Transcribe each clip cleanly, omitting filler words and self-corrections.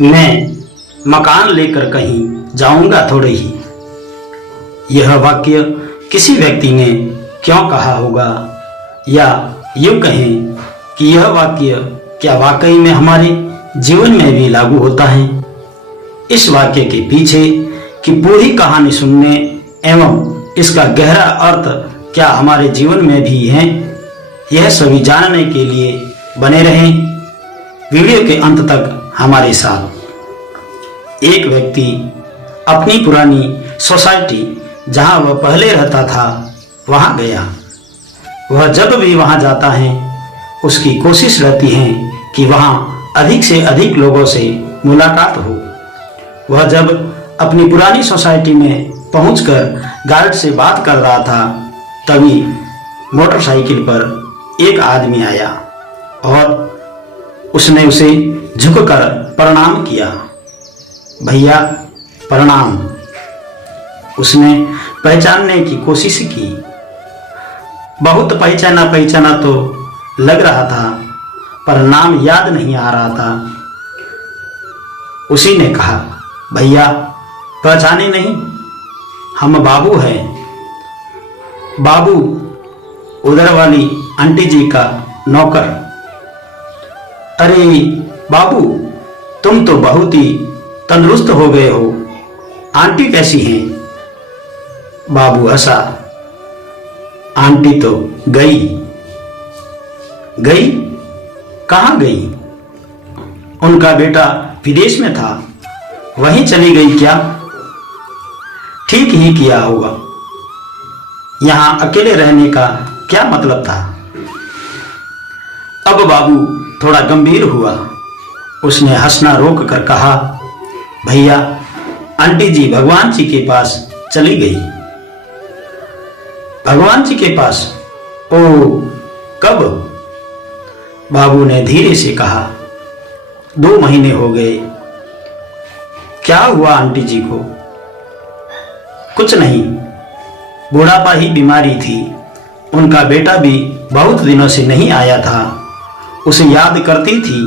मैं मकान लेकर कहीं जाऊंगा थोड़े ही। यह वाक्य किसी व्यक्ति ने क्यों कहा होगा, या यूं कहें कि यह वाक्य क्या वाकई में हमारे जीवन में भी लागू होता है। इस वाक्य के पीछे की पूरी कहानी सुनने एवं इसका गहरा अर्थ क्या हमारे जीवन में भी है, यह सभी जानने के लिए बने रहें वीडियो के अंत तक हमारे साथ। एक व्यक्ति अपनी पुरानी सोसाइटी जहां वह पहले रहता था वहां गया। वह जब भी वहां जाता है उसकी कोशिश रहती है कि वहां अधिक से अधिक लोगों से मुलाकात हो। वह जब अपनी पुरानी सोसाइटी में पहुंचकर गार्ड से बात कर रहा था तभी मोटरसाइकिल पर एक आदमी आया और उसने उसे झुककर प्रणाम किया। भैया प्रणाम। उसने पहचानने की कोशिश की। बहुत पहचाना पहचाना तो लग रहा था पर नाम याद नहीं आ रहा था। उसी ने कहा, भैया पहचाने नहीं, हम बाबू हैं। बाबू उधर वाली आंटी जी का नौकर। अरे बाबू, तुम तो बहुत ही तंदुरुस्त हो गए हो, आंटी कैसी हैं? बाबू हंसा। आंटी तो गई। गई? कहाँ गई? उनका बेटा विदेश में था, वहीं चली गई क्या? ठीक ही किया होगा, यहां अकेले रहने का क्या मतलब था? अब बाबू थोड़ा गंभीर हुआ। उसने हंसना रोक कर कहा, भैया आंटी जी भगवान जी के पास चली गई। भगवान जी के पास? ओ, कब? बाबू ने धीरे से कहा, 2 महीने हो गए। क्या हुआ आंटी जी को? कुछ नहीं, बुढ़ापा ही बीमारी थी। उनका बेटा भी बहुत दिनों से नहीं आया था। उसे याद करती थी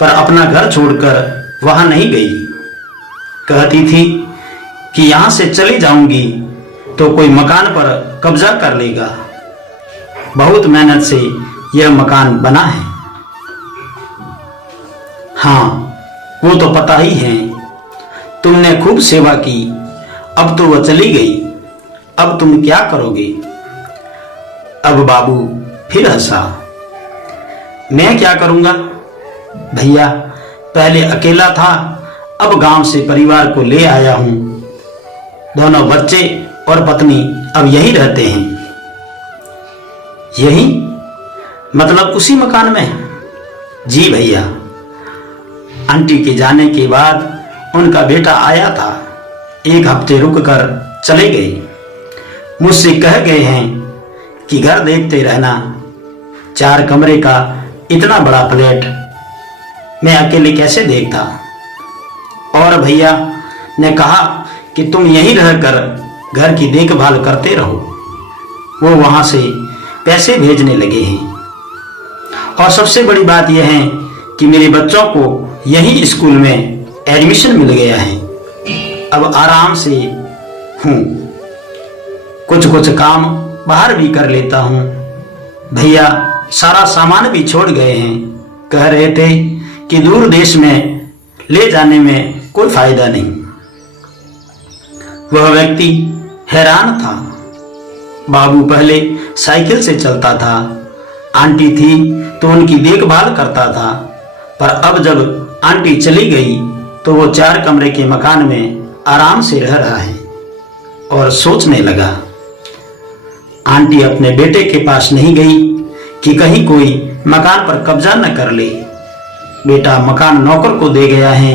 पर अपना घर छोड़कर वहां नहीं गई। कहती थी कि यहां से चली जाऊंगी तो कोई मकान पर कब्जा कर लेगा। बहुत मेहनत से यह मकान बना है। हाँ, वो तो पता ही है। तुमने खूब सेवा की, अब तो वह चली गई। अब तुम क्या करोगे? अब बाबू फिर हंसा। मैं क्या करूंगा? भैया पहले अकेला था, अब गांव से परिवार को ले आया हूं। दोनों बच्चे और पत्नी अब यहीं रहते हैं। यहीं? मतलब उसी मकान में? जी भैया। आंटी के जाने के बाद उनका बेटा आया था, 1 हफ्ते रुक कर चले गए। मुझसे कह गए हैं कि घर देखते रहना। 4 कमरे का इतना बड़ा फ्लैट मैं अकेले कैसे देखता? और भैया ने कहा कि तुम यहीं रहकर घर की देखभाल करते रहो। वो वहां से पैसे भेजने लगे हैं। और सबसे बड़ी बात यह है कि मेरे बच्चों को यही स्कूल में एडमिशन मिल गया है। अब आराम से हूँ, कुछ कुछ काम बाहर भी कर लेता हूँ। भैया सारा सामान भी छोड़ गए हैं। कह रहे थे कि दूर देश में ले जाने में कोई फायदा नहीं। वह व्यक्ति हैरान था। बाबू पहले साइकिल से चलता था, आंटी थी तो उनकी देखभाल करता था, पर अब जब आंटी चली गई तो वो 4 कमरे के मकान में आराम से रह रहा है। और सोचने लगा, आंटी अपने बेटे के पास नहीं गई कि कहीं कोई मकान पर कब्जा न कर ले। बेटा मकान नौकर को दे गया है,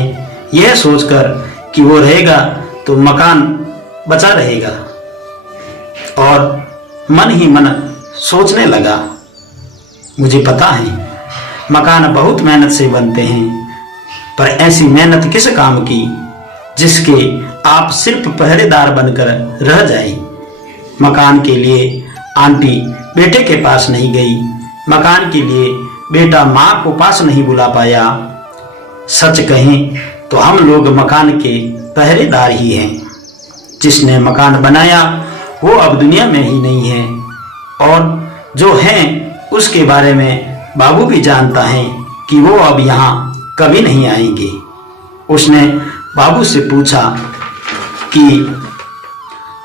यह सोचकर कि वो रहेगा तो मकान बचा रहेगा। और मन ही मन सोचने लगा, मुझे पता है मकान बहुत मेहनत से बनते हैं, पर ऐसी मेहनत किस काम की जिसके आप सिर्फ पहरेदार बनकर रह जाए। मकान के लिए आंटी बेटे के पास नहीं गई, मकान के लिए बेटा माँ को पास नहीं बुला पाया। सच कहें तो हम लोग मकान के पहरेदार ही हैं। जिसने मकान बनाया वो अब दुनिया में ही नहीं है, और जो हैं उसके बारे में बाबू भी जानता है कि वो अब यहाँ कभी नहीं आएंगे। उसने बाबू से पूछा कि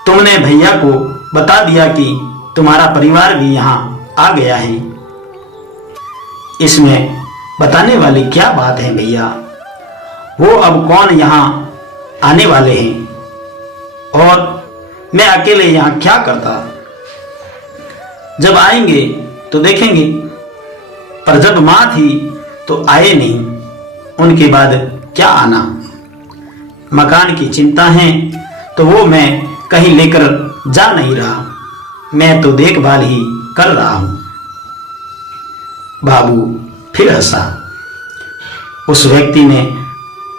तुमने भैया को बता दिया कि तुम्हारा परिवार भी यहाँ आ गया है? इसमें बताने वाली क्या बात है भैया? वो अब कौन यहाँ आने वाले हैं, और मैं अकेले यहाँ क्या करता? जब आएंगे तो देखेंगे, पर जब माँ थी तो आए नहीं, उनके बाद क्या आना? मकान की चिंता है तो वो मैं कहीं लेकर जा नहीं रहा, मैं तो देखभाल ही कर रहा हूं। बाबू फिर हंसा। उस व्यक्ति ने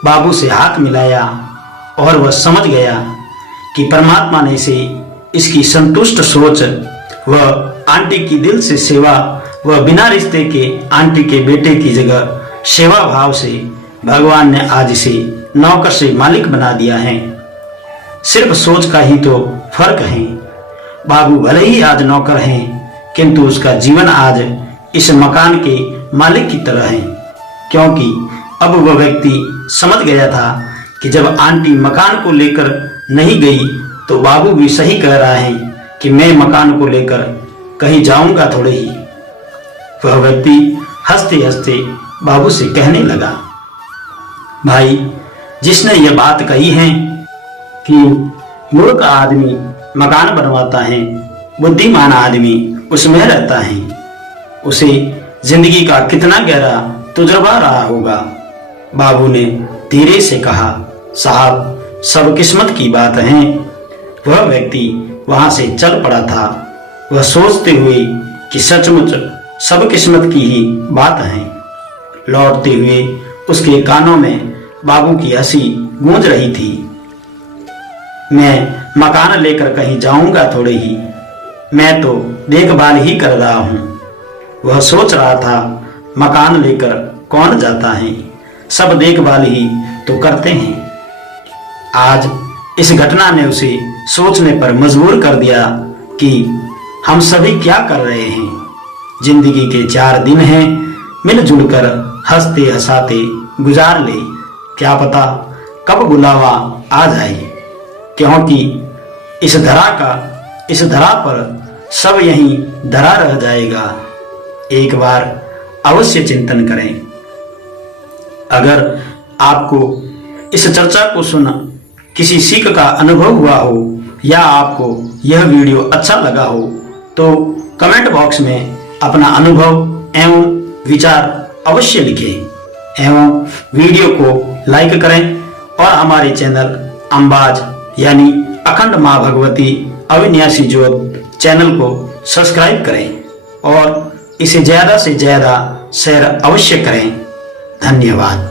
बाबू से हाथ मिलाया और वह समझ गया कि परमात्मा ने इसे इसकी संतुष्ट सोच व आंटी की दिल से सेवा व बिना रिश्ते के आंटी के बेटे की जगह सेवा भाव से भगवान ने आज इसे नौकर से मालिक बना दिया है। सिर्फ सोच का ही तो फर्क है। बाबू भले ही आज नौकर हैं, किंतु उसका जीवन आज इस मकान के मालिक की तरह है, क्योंकि अब वह व्यक्ति समझ गया था कि जब आंटी मकान को लेकर नहीं गई तो बाबू भी सही कह रहा है कि मैं मकान को लेकर कहीं जाऊंगा थोड़े ही। वह व्यक्ति हंसते हंसते बाबू से कहने लगा, भाई, जिसने यह बात कही है कि मूर्ख आदमी मकान बनवाता है, बुद्धिमान आदमी उसमें रहता है, उसे जिंदगी का कितना गहरा तजुर्बा रहा होगा। बाबू ने धीरे से कहा, साहब, सब किस्मत की बात है। वह व्यक्ति वहां से चल पड़ा था, वह सोचते हुए कि सचमुच सब किस्मत की ही बात है। लौटते हुए उसके कानों में बाबू की हंसी गूंज रही थी। मैं मकान लेकर कहीं जाऊंगा थोड़े ही, मैं तो देखभाल ही कर रहा हूं। वह सोच रहा था, मकान लेकर कौन जाता है, सब देखभाल ही तो करते हैं। आज इस घटना ने उसे सोचने पर मजबूर कर दिया कि हम सभी क्या कर रहे हैं। जिंदगी के 4 दिन हैं, मिलजुल कर हंसते हंसाते गुजार ले, क्या पता कब बुलावा आ जाए, क्योंकि इस धरा पर सब यहीं धरा रह जाएगा। एक बार अवश्य चिंतन करें। अगर आपको इस चर्चा को सुन किसी सीख का अनुभव हुआ हो या आपको यह वीडियो अच्छा लगा हो तो कमेंट बॉक्स में अपना अनुभव एवं विचार अवश्य लिखें एवं वीडियो को लाइक करें और हमारे चैनल अंबाज यानी अखंड मां भगवती अविनाशी ज्योत चैनल को सब्सक्राइब करें और इसे ज्यादा से ज्यादा शेयर अवश्य करें। धन्यवाद।